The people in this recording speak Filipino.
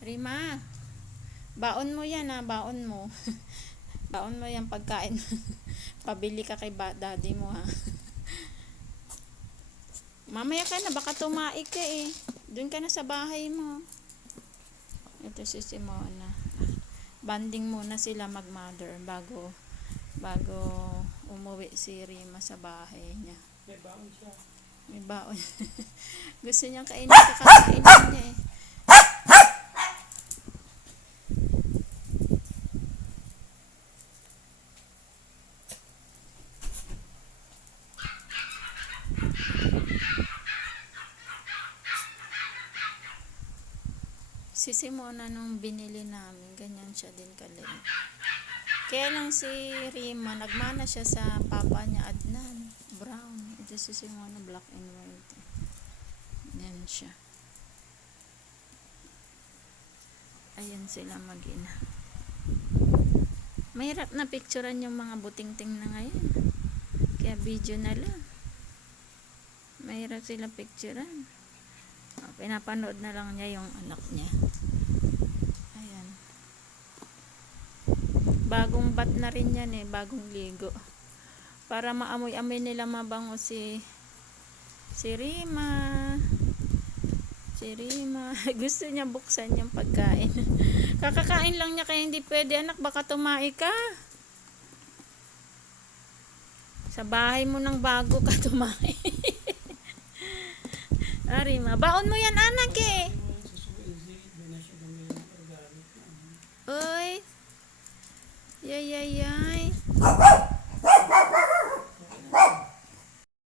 Rima, baon mo yan ha, baon mo. Baon mo yan pagkain. Pabili ka kay daddy mo ha. Mamaya ka na, baka tumaik ka eh. Doon ka na sa bahay mo. Ito si Simona. Banding muna sila mag-mother bago umuwi si Rima sa bahay niya. May baon siya. May baon. Gusto niyang kainin, kakakainin niya eh. Si Simona nung binili namin, ganyan siya din kaliit. Kaya lang si Rima, nagmana siya sa papa niya, Adnan. Brown. Ito si Simona, black and white. Yan siya. Ayan sila mag-ina. Mahirap na picturean yung mga buting-ting na ngayon. Kaya video na lang. Mahirap sila picturean. Pinapanood na lang niya yung anak niya. Ayan. Bagong bat na rin yan eh. Bagong ligo. Para maamoy-amoy nila mabango si Rima. Si Rima. Gusto niya buksan yung pagkain. Kakakain lang niya kaya hindi pwede. Anak, baka tumae ka. Sa bahay mo nang bago ka tumae. Rima, baon mo yan anak eh. Uy. Yay.